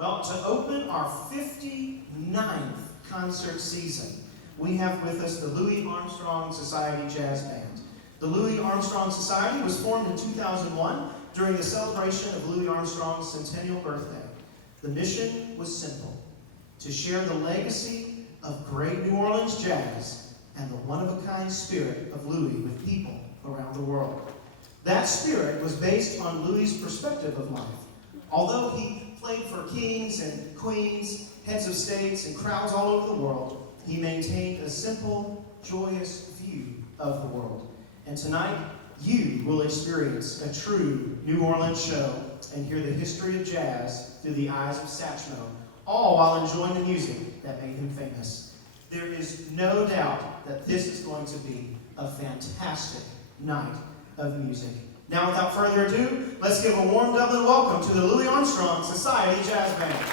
Well, to open our 59th concert season, we have with us the Louis Armstrong Society Jazz Band. The Louis Armstrong Society was formed in 2001 during the celebration of Louis Armstrong's centennial birthday. The mission was simple: to share the legacy of great New Orleans jazz and the one-of-a-kind spirit of Louis with people around the world. That spirit was based on Louis' perspective of life. Although he played for kings and queens, heads of states, and crowds all over the world, he maintained a simple, joyous view of the world. And tonight, you will experience a true New Orleans show and hear the history of jazz through the eyes of Satchmo, all while enjoying the music that made him famous. There is no doubt that this is going to be a fantastic night of music. Now, without further ado, let's give a warm Dublin welcome to the Louis Armstrong Society Jazz Band.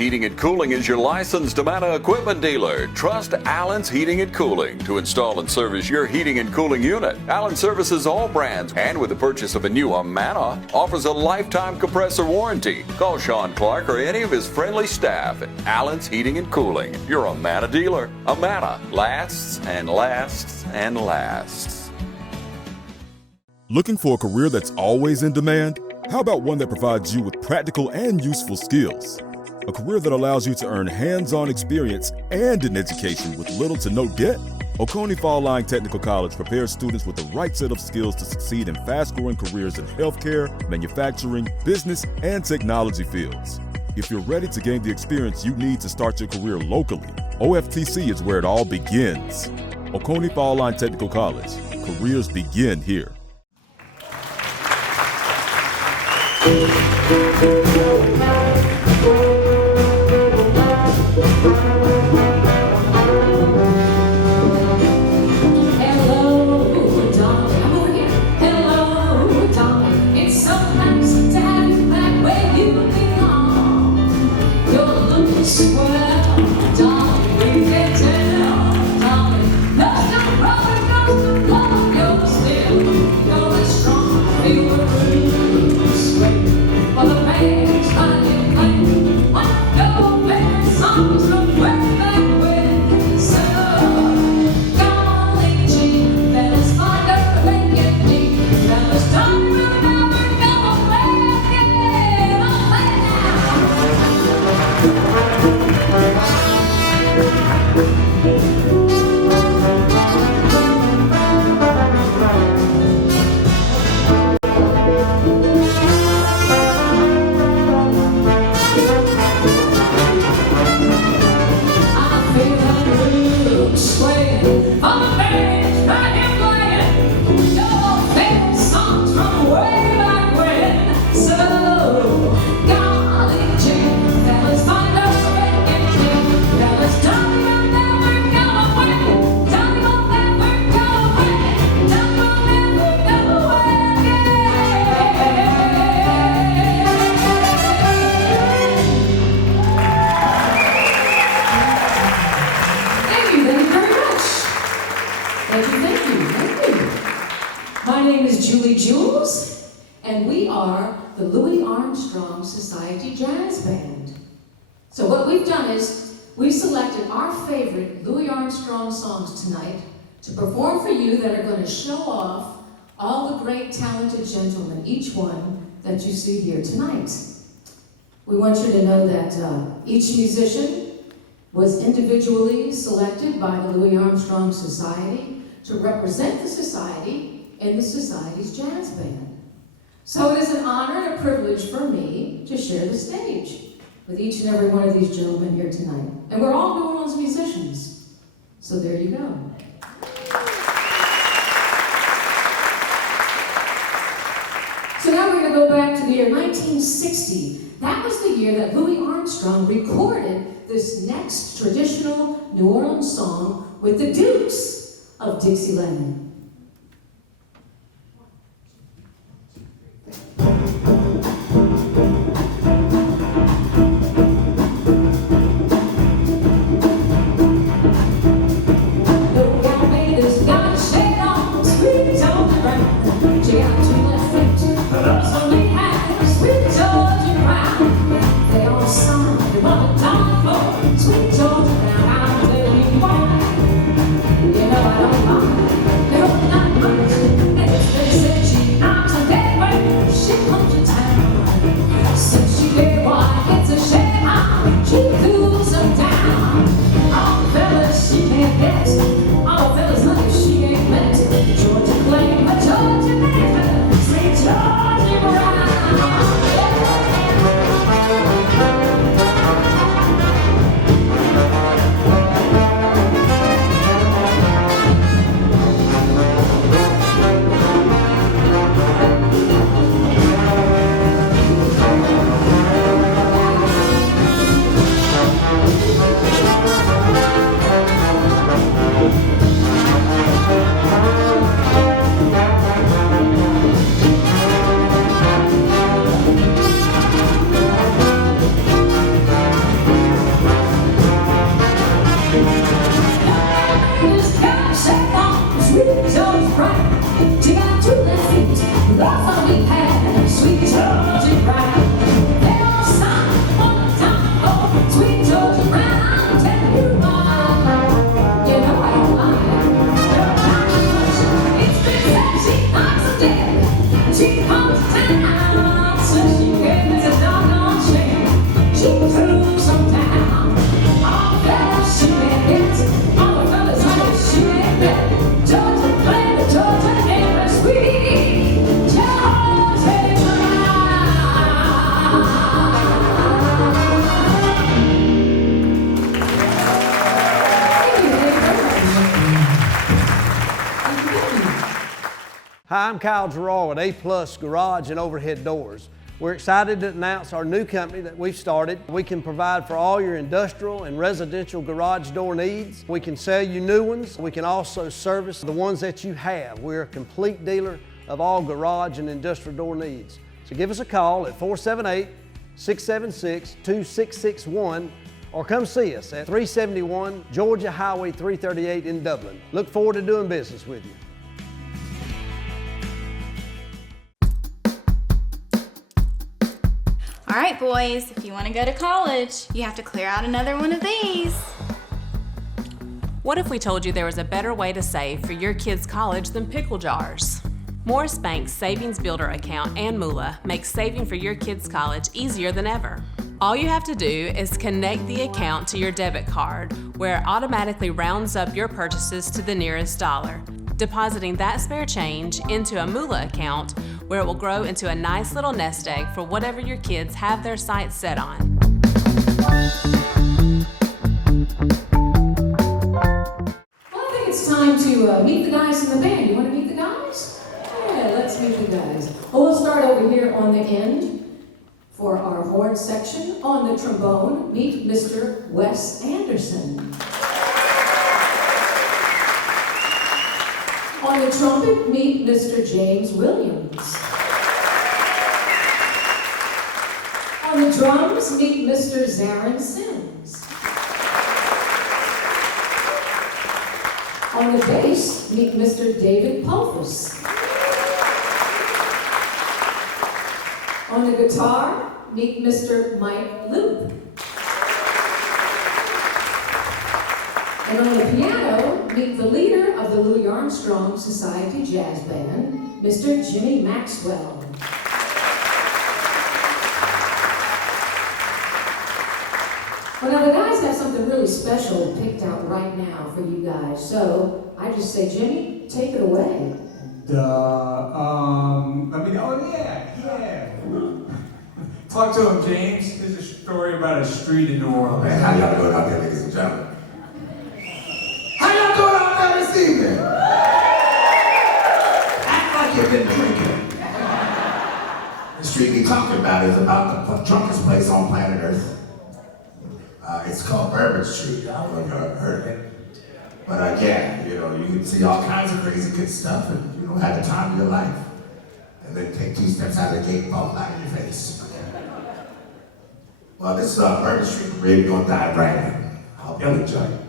Heating and Cooling is your licensed Amana equipment dealer. Trust Allen's Heating and Cooling to install and service your heating and cooling unit. Allen services all brands, and with the purchase of a new Amana, offers a lifetime compressor warranty. Call Sean Clark or any of his friendly staff at Allen's Heating and Cooling, your Amana dealer. Amana lasts and lasts and lasts. Looking for a career that's always in demand? How about one that provides you with practical and useful skills? A career that allows you to earn hands-on experience and an education with little to no debt? Oconee Fall Line Technical College prepares students with the right set of skills to succeed in fast-growing careers in healthcare, manufacturing, business, and technology fields. If you're ready to gain the experience you need to start your career locally, OFTC is where it all begins. Oconee Fall Line Technical College. Careers begin here. The Louis Armstrong Society Jazz Band. So what we've done is we've selected our favorite Louis Armstrong songs tonight to perform for you that are going to show off all the great talented gentlemen, each one that you see here tonight. We want you to know that each musician was individually selected by the Louis Armstrong Society to represent the society in the Society's jazz band. So it is an honor and a privilege for me to share the stage with each and every one of these gentlemen here tonight. And we're all New Orleans musicians, so there you go. So now we're going to go back to the year 1960. That was the year that Louis Armstrong recorded this next traditional New Orleans song with the Dukes of Dixieland. Sweet Georgia, now I'll tell you why. You know I don't mind. Hi, I'm Kyle Gerard with A+ Garage and Overhead Doors. We're excited to announce our new company that we've started. We can provide for all your industrial and residential garage door needs. We can sell you new ones. We can also service the ones that you have. We're a complete dealer of all garage and industrial door needs. So give us a call at 478-676-2661 or come see us at 371 Georgia Highway 338 in Dublin. Look forward to doing business with you. All right, boys, if you want to go to college, you have to clear out another one of these. What if we told you there was a better way to save for your kids' college than pickle jars? Morris Bank's Savings Builder account and moolah makes saving for your kids' college easier than ever. All you have to do is connect the account to your debit card, where it automatically rounds up your purchases to the nearest dollar, depositing that spare change into a moolah account where it will grow into a nice little nest egg for whatever your kids have their sights set on. Well, I think it's time to meet the guys in the band. You want to meet the guys? Yeah, let's meet the guys. Well, we'll start over here on the end for our horn section. On the trombone, meet Mr. Wes Anderson. On the trumpet, meet Mr. James Williams. On the drums, meet Mr. Zarin Sims. On the bass, meet Mr. David Pulfus. On the guitar, meet Mr. Mike Loop. And on the piano, meet the leader of the Louis Armstrong Society Jazz Band, Mr. Jimmy Maxwell. Well, now the guys have something really special picked out right now for you guys. So I just say, Jimmy, take it away. Talk to him, James. There's a story about a street in New Orleans. Man, how y'all doing out there, ladies and gentlemen? How y'all doing out there this evening? Act like you've been drinking. The street we talking about is about the drunkest place on planet Earth. It's called Bourbon Street. I don't know if y'all heard of it. But yeah, you know, you can see all kinds of crazy good stuff and, you know, have the time of your life. And then take 2 steps out of the gate and fall flat in your face. Well, this Bourbon Street parade, we're gonna dive right in. I hope y'all enjoy it.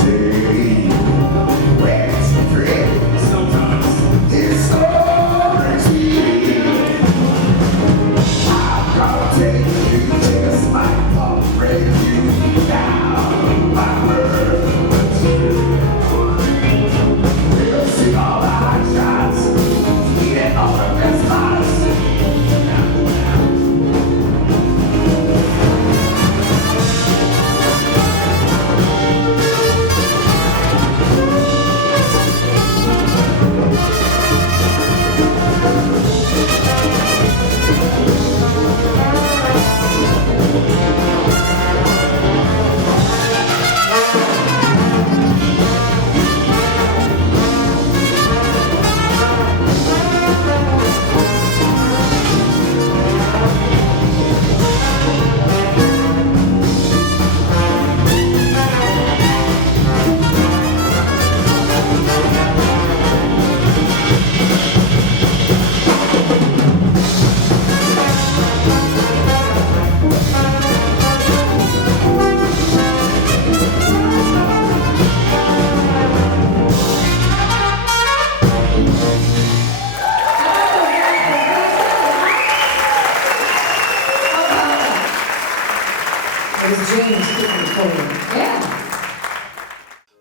take. When it's free, sometimes it's guaranteed. I'm gonna take you, just might upgrade you down my road. We'll see all the hot shots, eating all the best spots.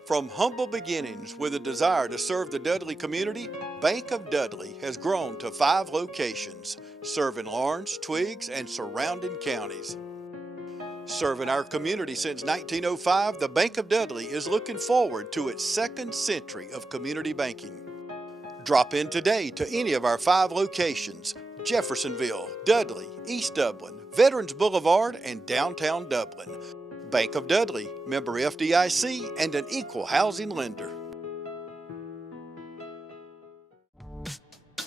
From humble beginnings with a desire to serve the Dudley community, Bank of Dudley has grown to 5 locations, serving Lawrence, Twiggs, and surrounding counties. Serving our community since 1905, the Bank of Dudley is looking forward to its 2nd century of community banking. Drop in today to any of our 5 locations: Jeffersonville, Dudley, East Dublin, Veterans Boulevard, and downtown Dublin. Bank of Dudley, member FDIC, and an equal housing lender.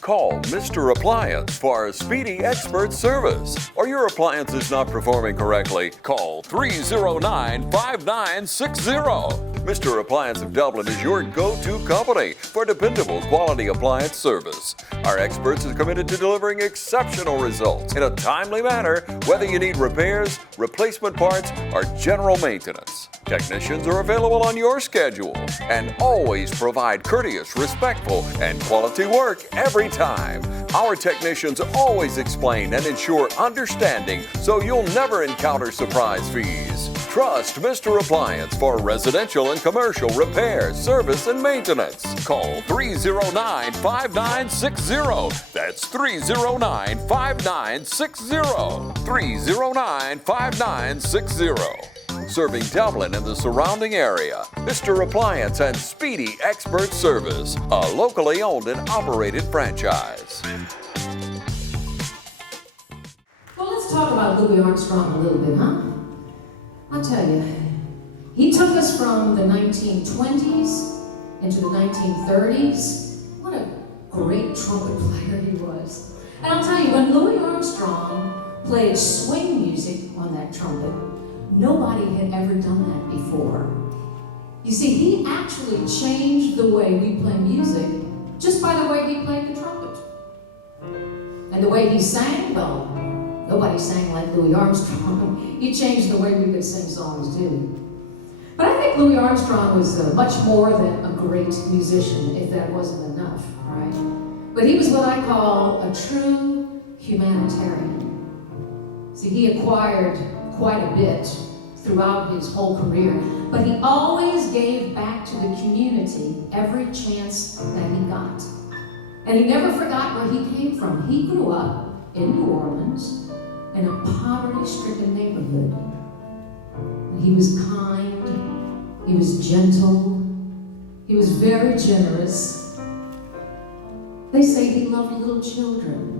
Call Mr. Appliance for a speedy expert service. Or your appliance is not performing correctly, call 309-5960. Mr. Appliance of Dublin is your go-to company for dependable quality appliance service. Our experts are committed to delivering exceptional results in a timely manner, whether you need repairs, replacement parts, or general maintenance. Technicians are available on your schedule and always provide courteous, respectful, and quality work every time. Our technicians always explain and ensure understanding so you'll never encounter surprise fees. Trust Mr. Appliance for residential and commercial repair, service, and maintenance. Call 309-5960. That's 309-5960. 309-5960. Serving Dublin and the surrounding area. Mr. Appliance and Speedy Expert Service, a locally owned and operated franchise. Well, let's talk about Louis Armstrong a little bit, huh? I'll tell you, he took us from the 1920s into the 1930s. What a great trumpet player he was. And I'll tell you, when Louis Armstrong played swing music on that trumpet, nobody had ever done that before. You see, he actually changed the way we play music just by the way he played the trumpet. And the way he sang, well, nobody sang like Louis Armstrong. He changed the way we could sing songs too. But I think Louis Armstrong was much more than a great musician, if that wasn't enough, right? But he was what I call a true humanitarian. See, he acquired quite a bit throughout his whole career, but he always gave back to the community every chance that he got. And he never forgot where he came from. He grew up in New Orleans in a poverty-stricken neighborhood. He was kind, he was gentle, he was very generous. They say he loved little children.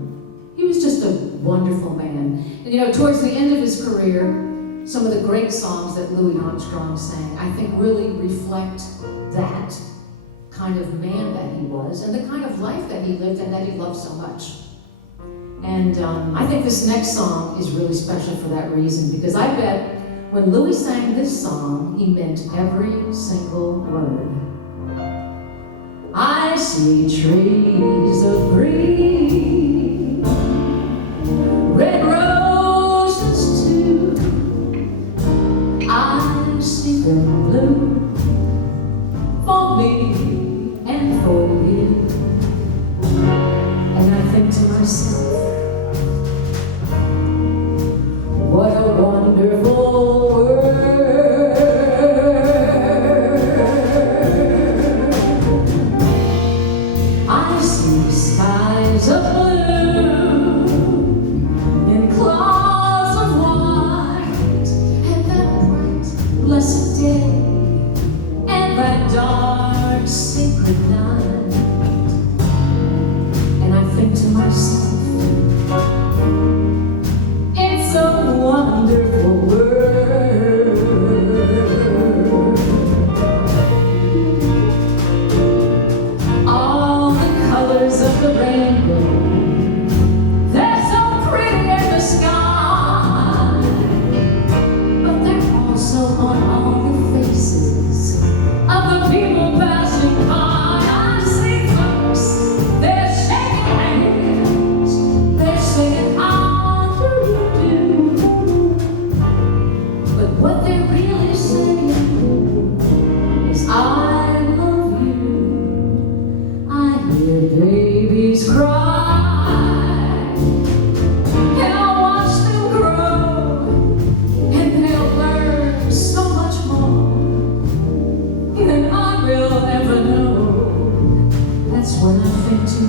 He was just a wonderful man. And you know, towards the end of his career, some of the great songs that Louis Armstrong sang, I think really reflect that kind of man that he was and the kind of life that he lived and that he loved so much. And I think this next song is really special for that reason, because I bet when Louis sang this song, he meant every single word. I see trees of green, red roses too. I see them blue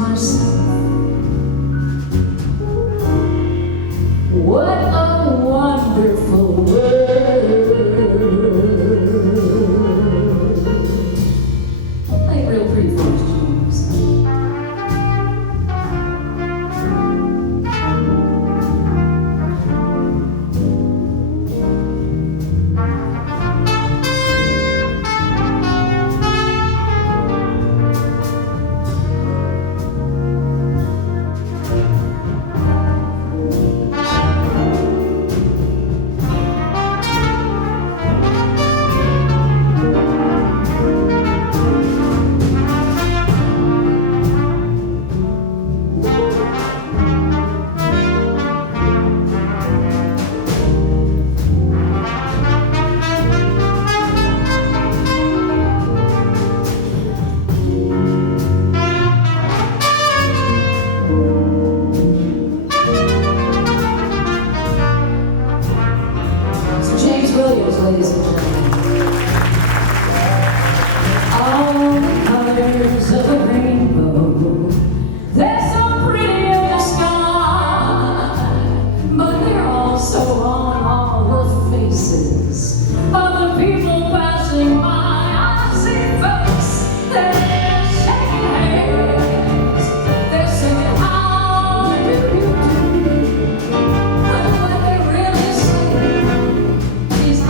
myself, what a wonderful world. Play it real pretty for us, James. Ladies and gentlemen, all the colors of the rainbow, they're so pretty in the sky, but they're also on all the faces of the people passing by. I see folks, they're shaking hands, they're singing, how do you do? But what they really say is,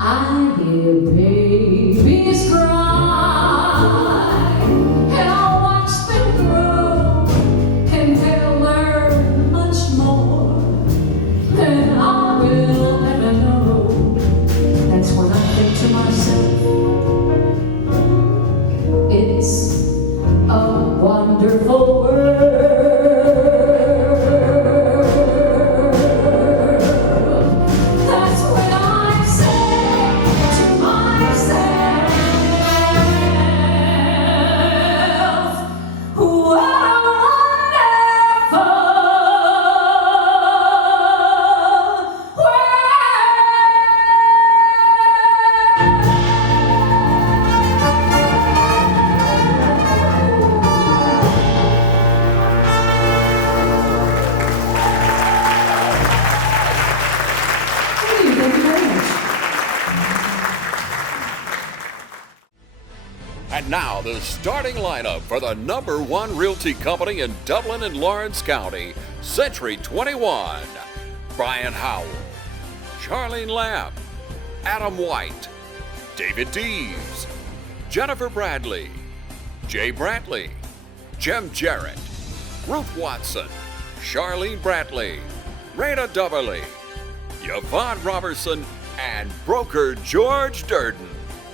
I hear babies cry, and I'll watch them grow, and they'll learn much more than I will ever know. That's when I think to myself, it's a wonderful world. And now the starting lineup for the #1 realty company in Dublin and Lawrence County, Century 21. Brian Howell, Charlene Lamb, Adam White, David Deves, Jennifer Bradley, Jay Brantley, Jim Jarrett, Ruth Watson, Charlene Brantley, Raina Duberly, Yvonne Robertson, and broker George Durden.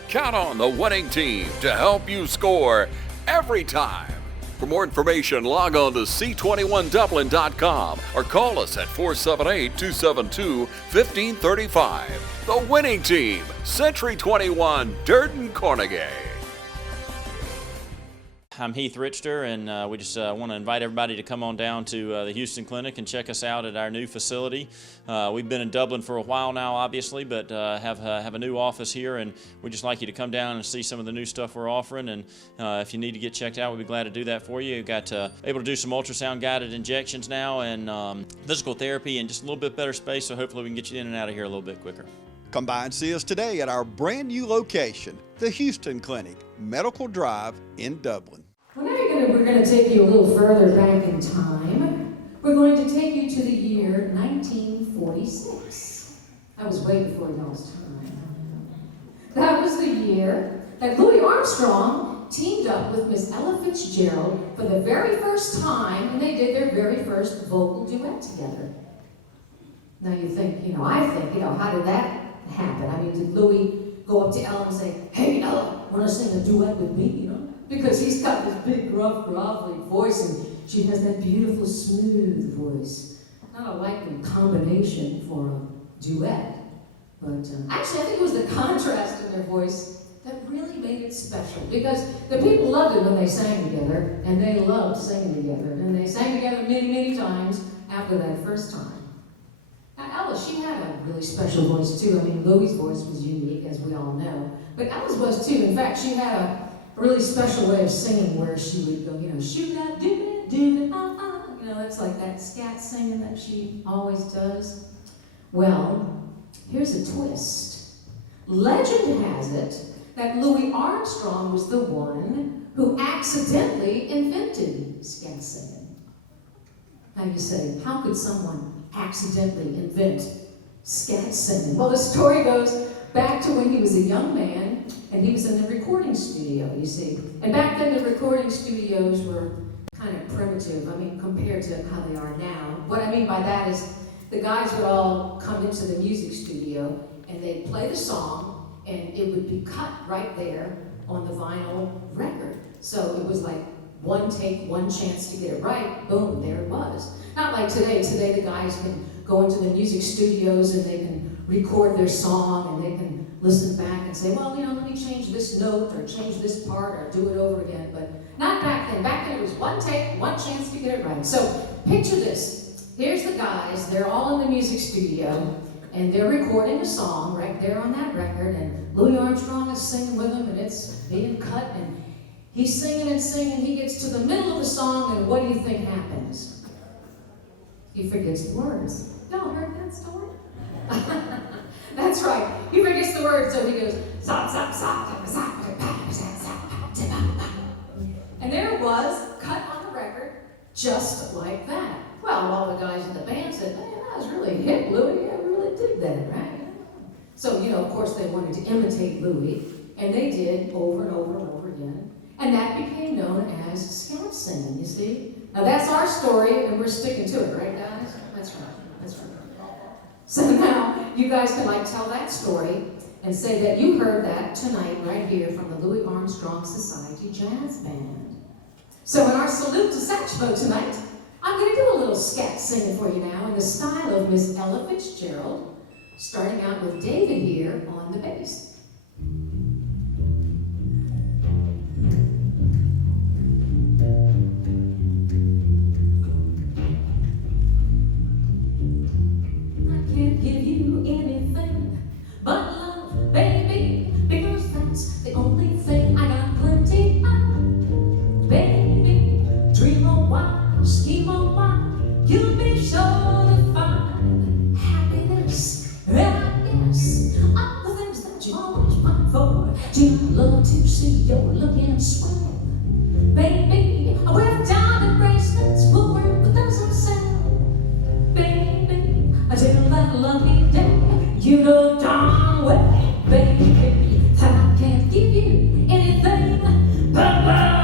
Count on the winning team to help you score every time. For more information, log on to c21dublin.com or call us at 478-272-1535. The winning team, Century 21, Durden Carnegie. I'm Heath Richter, and we just want to invite everybody to come on down to the Houston Clinic and check us out at our new facility. We've been in Dublin for a while now, obviously, but have a new office here, and we'd just like you to come down and see some of the new stuff we're offering. And if you need to get checked out, we'd be glad to do that for you. We've got able to do some ultrasound-guided injections now, and physical therapy, and just a little bit better space, so hopefully we can get you in and out of here a little bit quicker. Come by and see us today at our brand new location, the Houston Clinic, Medical Drive in Dublin. Well, now we're going to take you a little further back in time. We're going to take you to the year 1946. That was way before y'all's time. That was the year that Louis Armstrong teamed up with Miss Ella Fitzgerald for the very first time, and they did their very first vocal duet together. Now you think, I think, how did that happen? I mean, did Louis go up to Ella and say, "Hey, Ella, want to sing a duet with me?" Because he's got this big, gruff, grovelly voice, and she has that beautiful, smooth voice. Not a likely combination for a duet, but actually, I think it was the contrast in their voice that really made it special, because the people loved it when they sang together, and they loved singing together, and they sang together many, many times after that first time. Ella, she had a really special voice too. I mean, Louie's voice was unique, as we all know. But Ella's was too. In fact, she had a really special way of singing where she would go, you know, shoot-a, do-da, do-da, ah. You know, it's like that scat singing that she always does. Well, here's a twist. Legend has it that Louis Armstrong was the one who accidentally invented scat singing. Now you say, how could someone accidentally invent scat singing? Well, the story goes back to when he was a young man and he was in the recording studio, you see. And back then the recording studios were kind of primitive, I mean, compared to how they are now. What I mean by that is the guys would all come into the music studio and they'd play the song and it would be cut right there on the vinyl record. So it was like one take, one chance to get it right, boom, there it was. Not like today. Today the guys can go into the music studios and they can record their song and they can listen back and say, well, you know, let me change this note or change this part or do it over again. But not back then. Back then it was one take, one chance to get it right. So picture this. Here's the guys, they're all in the music studio and they're recording a song right there on that record and Louis Armstrong is singing with them and it's being cut and he's singing and singing. He gets to the middle of the song and what do you think happens? He forgets the words. Y'all heard that story? That's right. He forgets the words, so he goes, zop, zop, zop, zop, and there it was, cut on the record, just like that. Well, all the guys in the band said, man, that was really hip, Louis. Yeah, we really did that, right? So, you know, of course, they wanted to imitate Louis, and they did over and over and over again. And that became known as scat singing, you see? Now that's our story, and we're sticking to it, right, guys? That's right, that's right. So now, you guys can like tell that story and say that you heard that tonight right here from the Louis Armstrong Society Jazz Band. So in our salute to Satchmo tonight, I'm going to do a little scat singing for you now in the style of Miss Ella Fitzgerald, starting out with David here on the bass. Can't give you anything but love, baby, because that's the only thing I got plenty of. Baby, dream a while, scheme a while, you'll be sure to find happiness. And I guess all the things that you always fight for. Do you love to see your looking swell? Baby, I wear diamond bracelets, will work with those on sale. Baby, until that lucky day, you know darn well, baby, that I can't give you anything but love.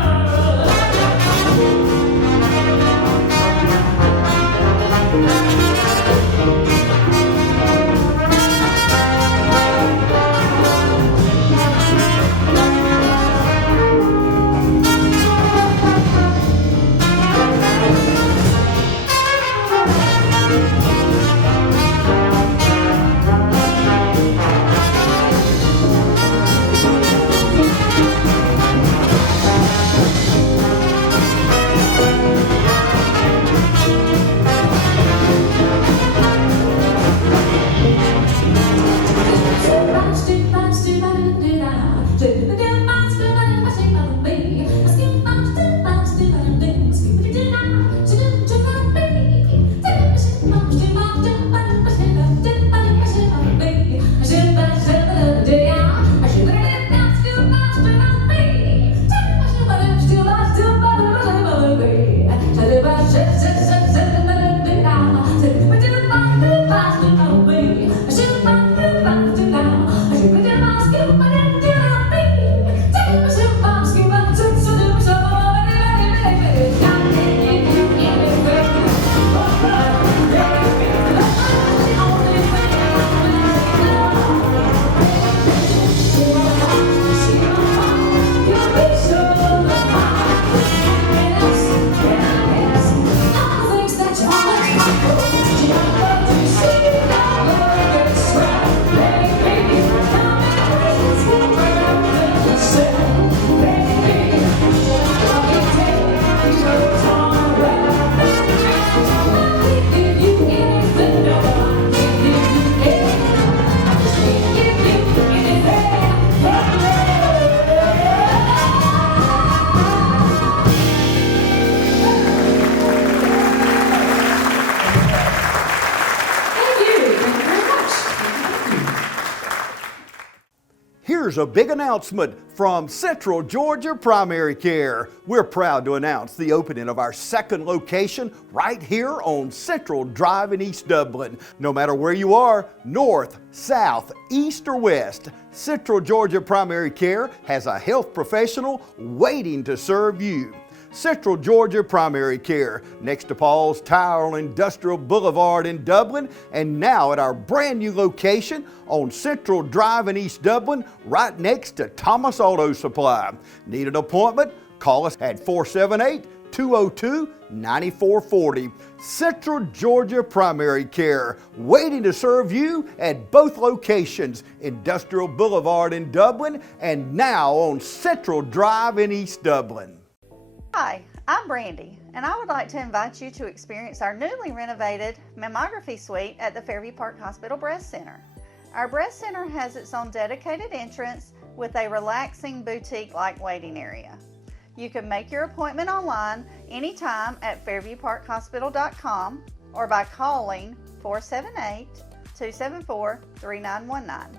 Here's a big announcement from Central Georgia Primary Care. We're proud to announce the opening of our second location right here on Central Drive in East Dublin. No matter where you are, north, south, east, or west, Central Georgia Primary Care has a health professional waiting to serve you. Central Georgia Primary Care, next to Paul's Tire on Industrial Boulevard in Dublin, and now at our brand new location on Central Drive in East Dublin, right next to Thomas Auto Supply. Need an appointment? Call us at 478-202-9440. Central Georgia Primary Care, waiting to serve you at both locations, Industrial Boulevard in Dublin, and now on Central Drive in East Dublin. Hi, I'm Brandy, and I would like to invite you to experience our newly renovated mammography suite at the Fairview Park Hospital Breast Center. Our breast center has its own dedicated entrance with a relaxing boutique-like waiting area. You can make your appointment online anytime at fairviewparkhospital.com or by calling 478-274-3919.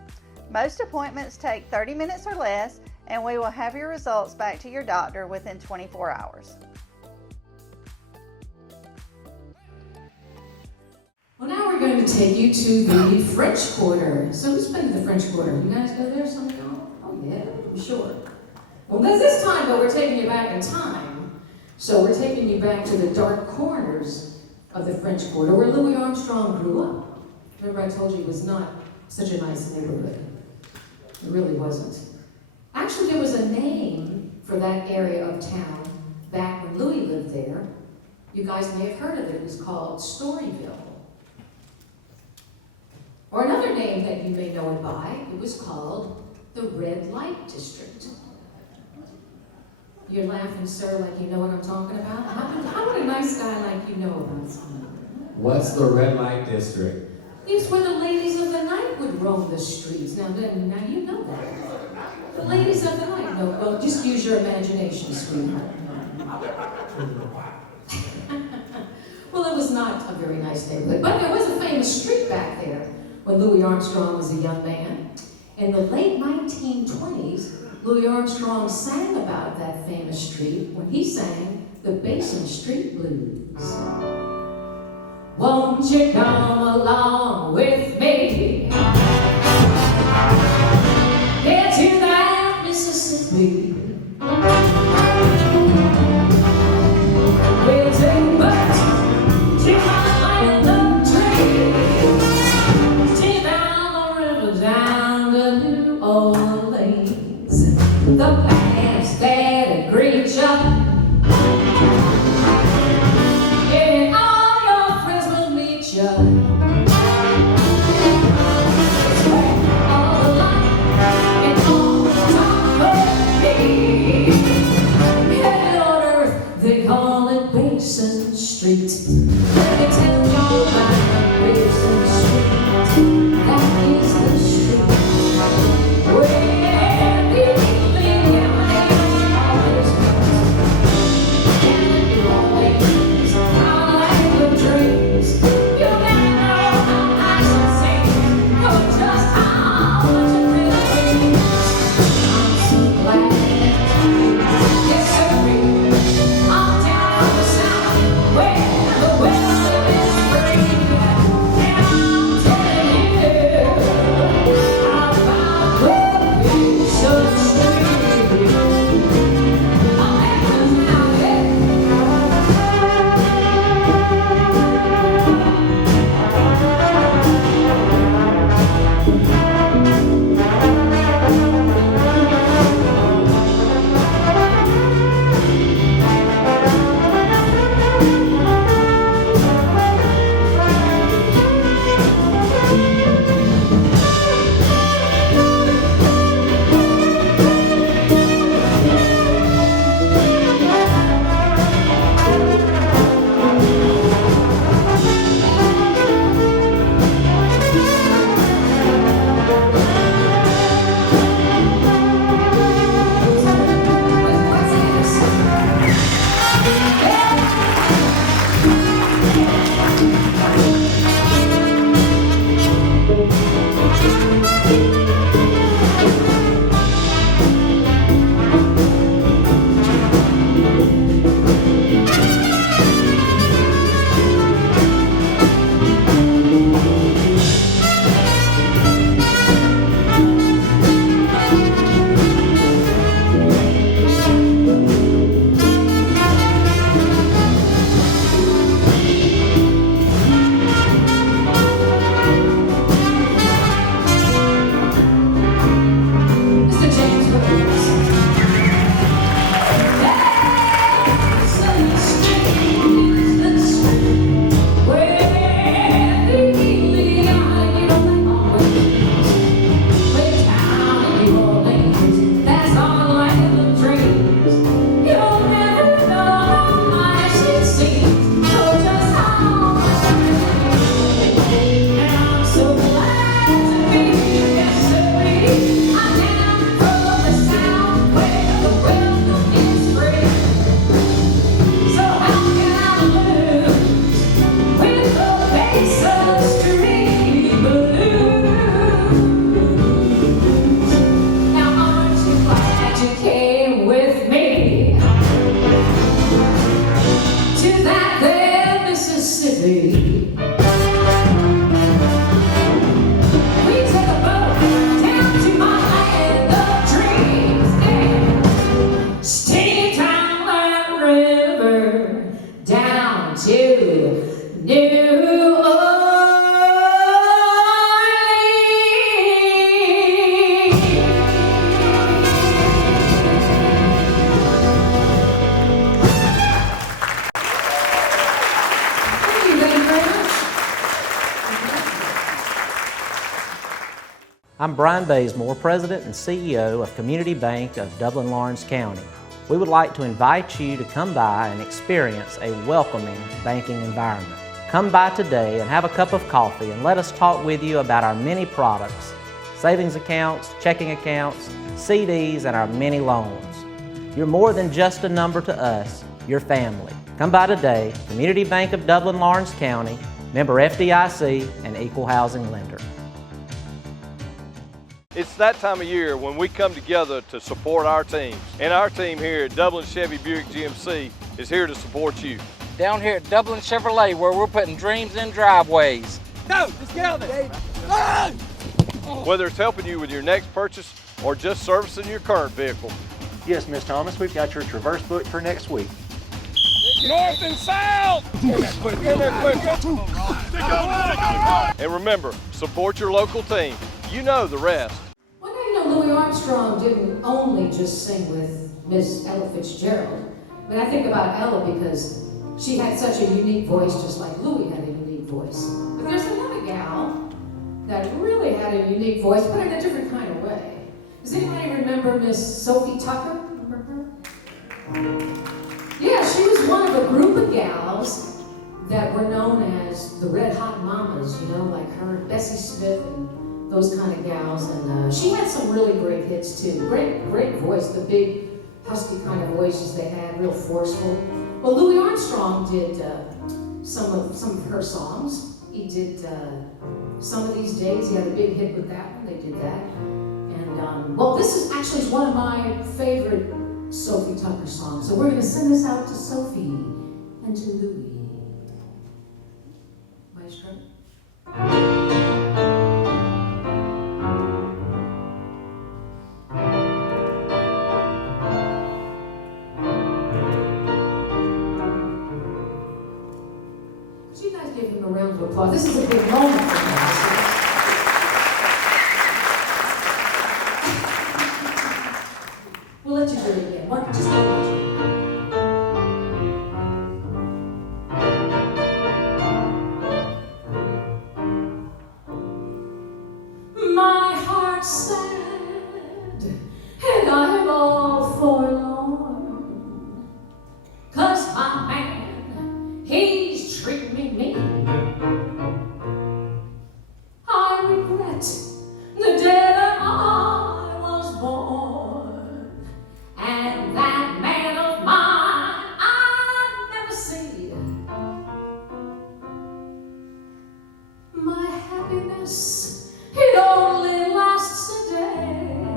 Most appointments take 30 minutes or less, and we will have your results back to your doctor within 24 hours. Well, now we're going to take you to the French Quarter. So who's been to the French Quarter? You guys go there? Some of y'all? Oh yeah, I'm sure. Well, this time, though, we're taking you back in time. So we're taking you back to the dark corners of the French Quarter, where Louis Armstrong grew up. Remember I told you it was not such a nice neighborhood. It really wasn't. Actually, there was a name for that area of town back when Louis lived there. You guys may have heard of it. It was called Storyville. Or another name that you may know it by, it was called the Red Light District. You're laughing, sir, like you know what I'm talking about? How would a nice guy like you know about something? What's the Red Light District? It's where the ladies of the night would roam the streets. Now you know that. The ladies of the night. No, well, just use your imagination, sweetheart. Well, it was not a very nice neighborhood, but there was a famous street back there when Louis Armstrong was a young man. In the late 1920s, Louis Armstrong sang about that famous street when he sang the Basin Street Blues. Won't you come along with me? Get to that Mississippi. We'll take boats to my island tree. Take down the river down to New Orleans. The past there to greet you. And all your friends will meet you. I'm Brian Bazemore, President and CEO of Community Bank of Dublin-Lawrence County. We would like to invite you to come by and experience a welcoming banking environment. Come by today and have a cup of coffee and let us talk with you about our many products, savings accounts, checking accounts, CDs, and our many loans. You're more than just a number to us, you're family. Come by today, Community Bank of Dublin-Lawrence County, member FDIC, and equal housing lender. It's that time of year when we come together to support our teams. And our team here at Dublin Chevy Buick GMC is here to support you. Down here at Dublin Chevrolet, where we're putting dreams in driveways. Go! Let's get out of there! Whether it's helping you with your next purchase or just servicing your current vehicle. Yes, Miss Thomas, we've got your Traverse book for next week. North and south! Get there quick! And remember, support your local team. You know the rest. Well, now, you know, Louis Armstrong didn't only just sing with Miss Ella Fitzgerald. I mean, I think about Ella because she had such a unique voice, just like Louis had a unique voice. But there's another gal that really had a unique voice, but in a different kind of way. Does anybody remember Miss Sophie Tucker? Remember her? Yeah, she was one of a group of gals that were known as the Red Hot Mamas, you know, like her, Bessie Smith, and those kind of gals. And she had some really great hits too. Great voice, the big, husky kind of voices they had, real forceful. Well, Louis Armstrong did some of her songs. He did Some of These Days. He had a big hit with that one. They did that. And well, this is actually one of my favorite Sophie Tucker songs. So we're going to send this out to Sophie and to Louis. Maestro? Would you guys give him a round of applause? This is a big moment for us. We'll let you do it again. Just my heart's sad, and I'm all forlorn, 'cause my man, he's treating me mean. I regret the day that I was born, and that man of mine I'd never see. My happiness, it only lasts a day.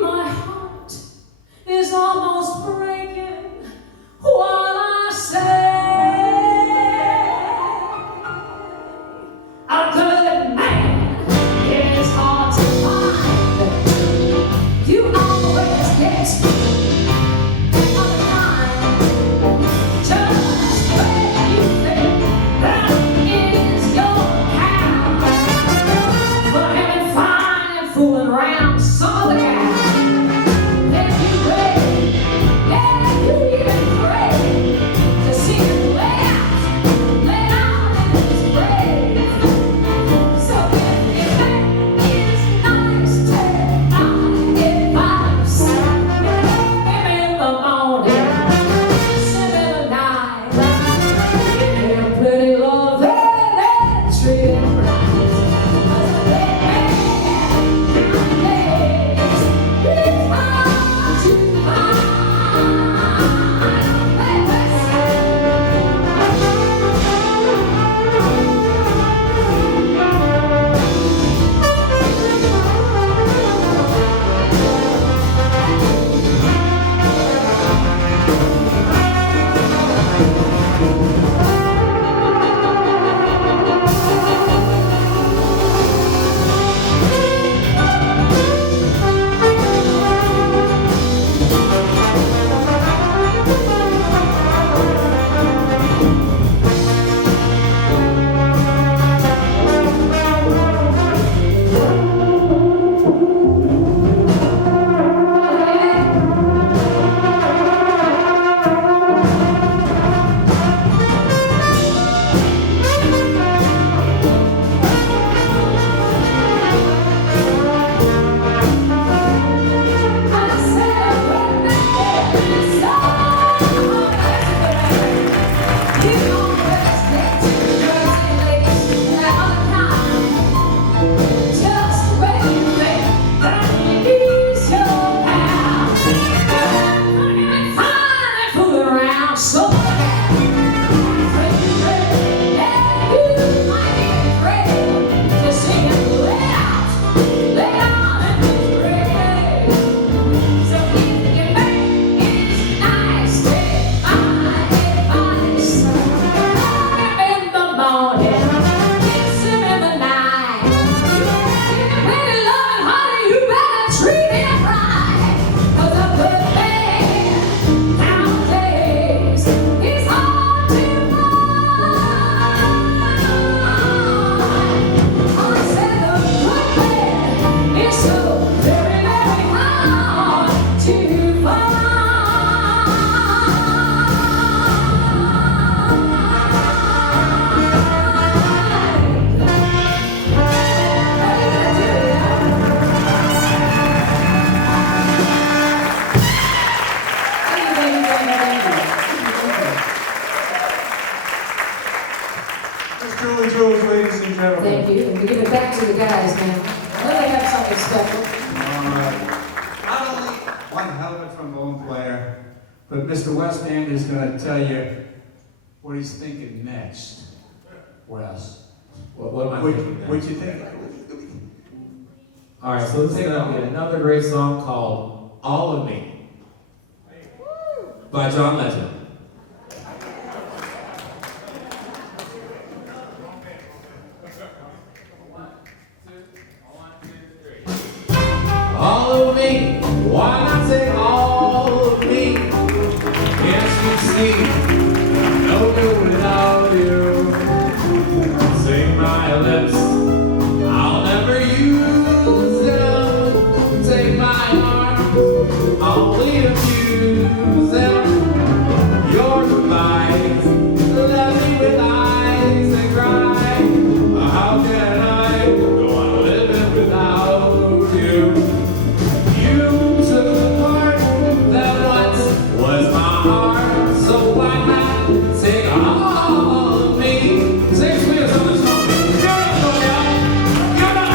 My heart is almost breaking while I say, a good man is hard to find. You always get on time, just when you think that is your house. But having fun and fooling around some other guy, then you wait, yeah, you even pray to see him lay out in his grave. So if you think it's nice, take my advice. Thank you. And we give it back to the guys now. I know they have something special. Not only one hell of a trombone player, but Mr. West End is going to tell you what he's thinking next. Wes. What am I thinking next? What you think? All right, so let's take it out with another great song called All of Me by John Legend. All of me, why not say all of me? Can't you see, no good without you. Sing my lips, I'll never use them. Take my arms, I'll only abuse them. Your goodbyes left me with eyes that cry. How can I go on living without you? You took the part that once was my heart, so why not take all of me? Sing sweet as on the song. Give it up, y'all. Give it up.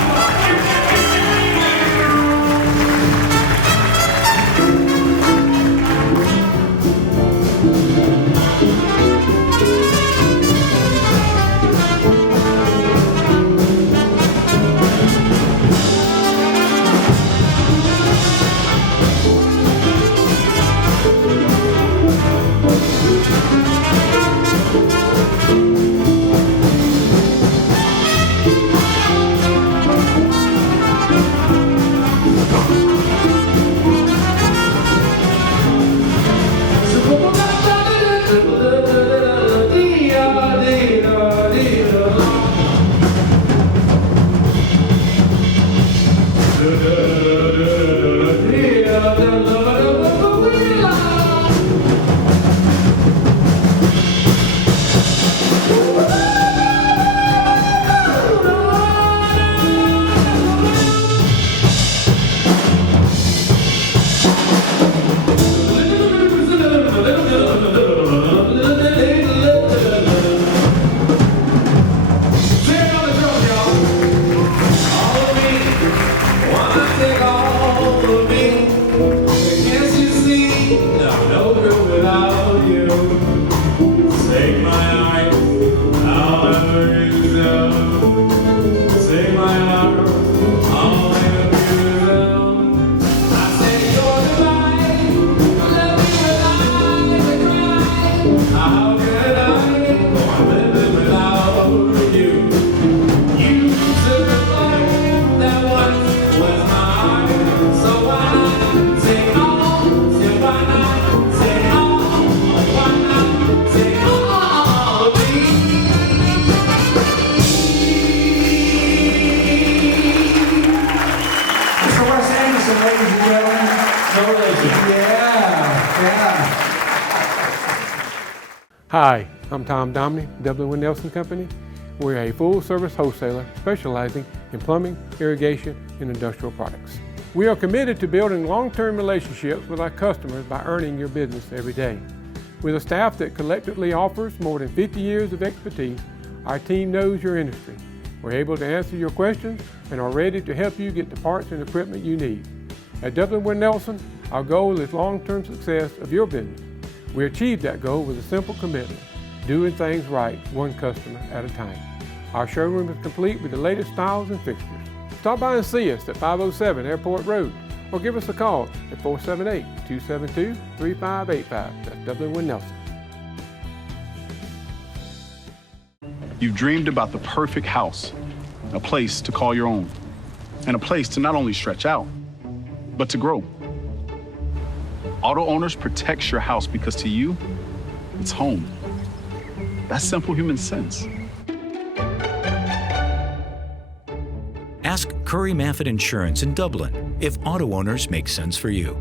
Hi, I'm Tom Domney, Dublin with Nelson Company. We're a full-service wholesaler specializing in plumbing, irrigation, and industrial products. We are committed to building long-term relationships with our customers by earning your business every day. With a staff that collectively offers more than 50 years of expertise, our team knows your industry. We're able to answer your questions and are ready to help you get the parts and equipment you need. At Dublin with Nelson, our goal is long-term success of your business. We achieve that goal with a simple commitment, doing things right, one customer at a time. Our showroom is complete with the latest styles and fixtures. Stop by and see us at 507 Airport Road or give us a call at 478-272-3585. That's Dublin with Nelson. You've dreamed about the perfect house, a place to call your own, and a place to not only stretch out, but to grow. Auto Owners protects your house because to you, it's home. That's simple human sense. Ask Curry Maffett Insurance in Dublin if Auto Owners makes sense for you.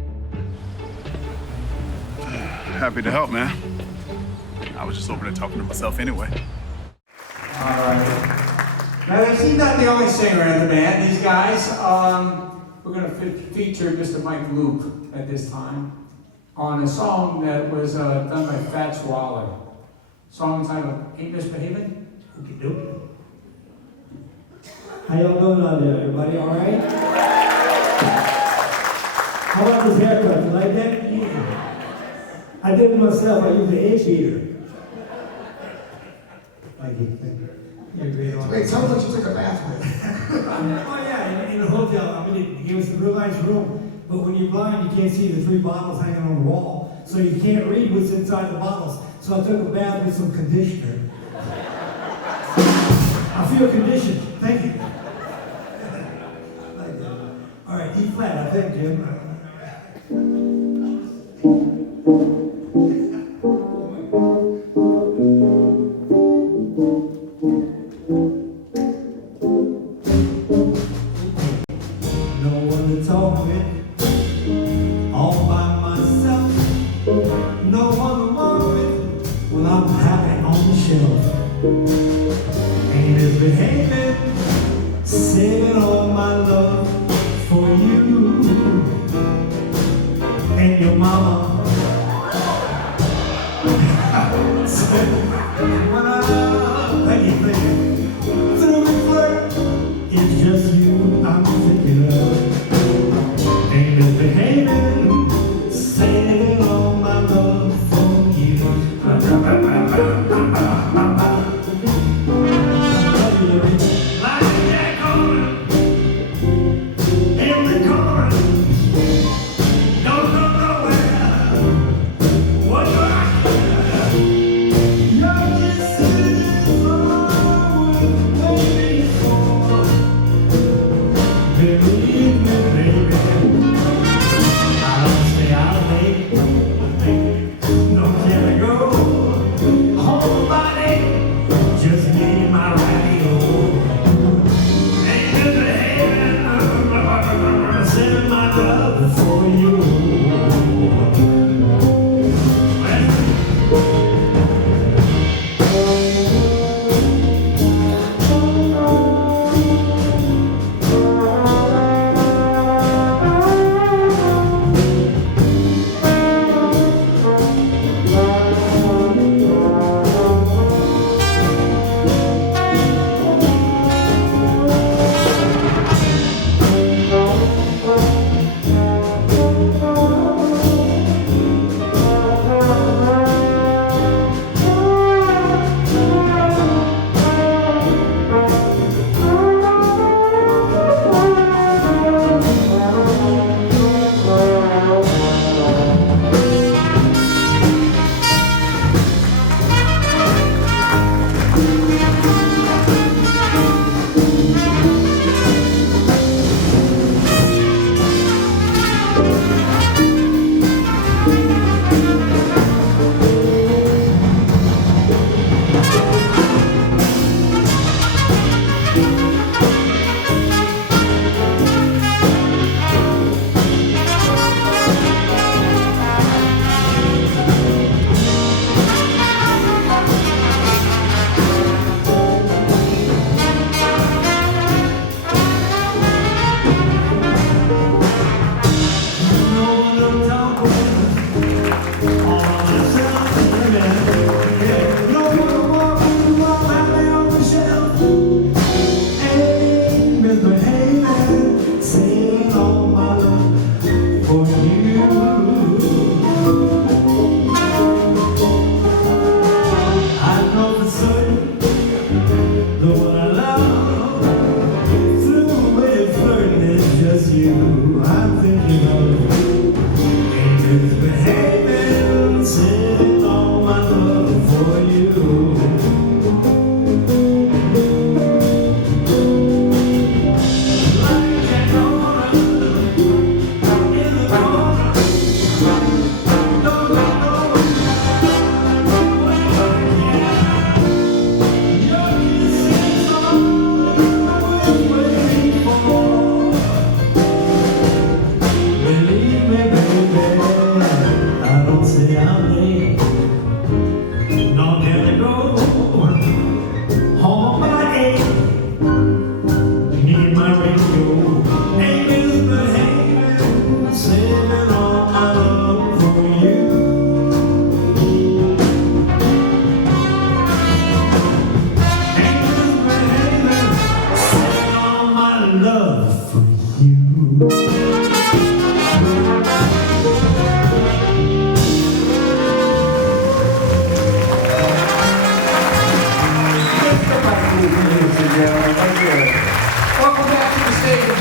Happy to help, man. I was just over there talking to myself anyway. All right. Now, he's not the only singer in the band, these guys. We're going to feature Mr. Mike Loop at this time on a song that was done by Fats Waller. Song entitled Ain't Misbehavin'? Okey doke. How y'all doing out there? Everybody all right? How about this haircut? You like that? Yeah. I did it myself. I used the edge heater. Thank you. Thank you. You're great. Wait, tell me what you took a bath with. Oh yeah, in the hotel. I mean, it was a real nice room. But when you're blind, you can't see the 3 bottles hanging on the wall. So you can't read what's inside the bottles. So I took a bath with some conditioner. I feel conditioned. Thank you. All right, E flat, I think, Jim. No one to talk with, all by myself. No one to walk with, well, I'm happy on the shelf. Ain't misbehaving, saving all my love for you and your mama. Thank you. Through the flirt, it's just you I'm thinking of. Ain't misbehaving, saving all my love for you. Don't go nowhere.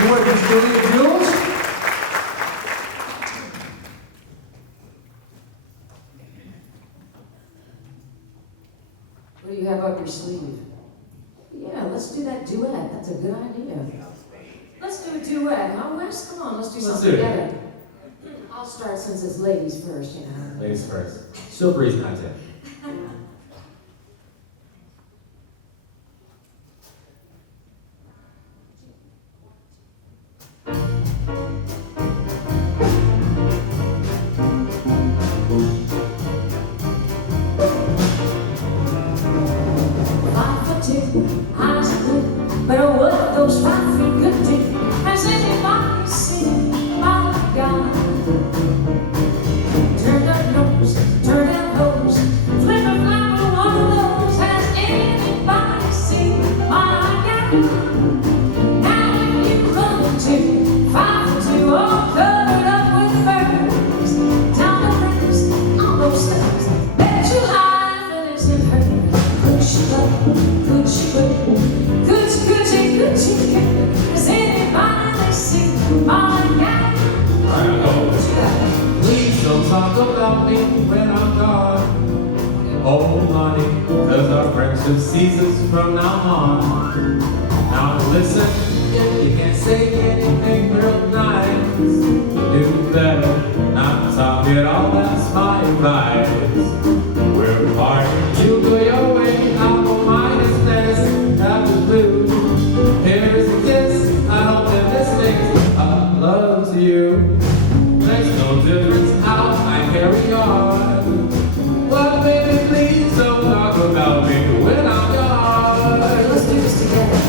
board, Miss Julia Jules. What do you have up your sleeve? Yeah, let's do that duet. That's a good idea. Let's do a duet, huh, Wes? Come on, let's do something do it. together. I'll start since it's ladies first, you know. Ladies first. Still breeze content. But what those 5 feet could do, has anybody seen? My God. Turn up nose, turn down hose, flip a flap with one of those. Has anybody seen? My God. Now if you run to 5 for 2, all covered up with ferns, down the rings on those steps, bet your life that isn't hurt. Push up, push up. Has anybody seen my guy? I know. Please don't talk about me when I'm gone. Oh, honey, cause our friendship ceases from now on. Now listen, if you can't say anything real nice, do better not talk at all, that's my advice. We're apart, you go your way, I'll go mine instead. Have the blue. Here's a kiss, I hope that this makes a love to you. Makes no difference how I carry on. Well, baby, please don't talk about me when I'm gone. Let's do this together.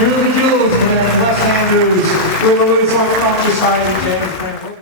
Julie Jules and Wes Andrews. We're going to talk about Society James Franklin.